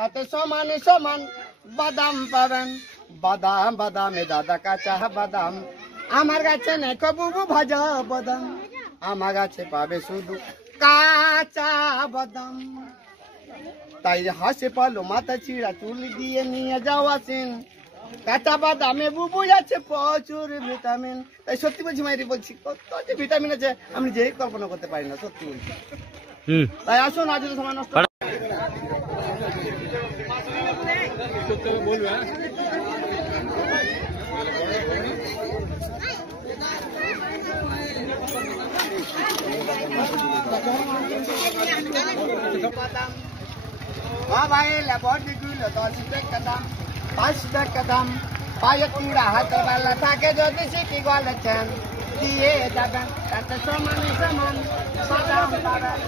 তাতে সমানে সমান বাদাম পাবেন। বাদাম বাদামে দাদা কাঁচা বাদাম, আমার গাছে নেই বুবু ভাজা বাদাম, আমার গাছে পাবে শুধু কাঁচা বাদাম। তাই হাসে পালো মাথা চিড়া চুল দিয়ে নিয়ে যাওয়া সিন, কাঁচা বাদামে বুবু আছে প্রচুর ভিটামিন। তাই সত্যি বলছি মাইরি, বলছি কত যে ভিটামিন আছে আমি যে কল্পনা করতে পারি না, সত্যি বলছি। তাই আসুন, আজ সময় নষ্ট বলবে। ভাই বডিগুলো 10 টাকা দাম, 5 টাকা দাম। পায়ে কুড়া হাতে বেলা থাকে যদি সিটি গলেছেন দিয়ে যাবেন, তাতে সমান সমান বাদাম পাবেন।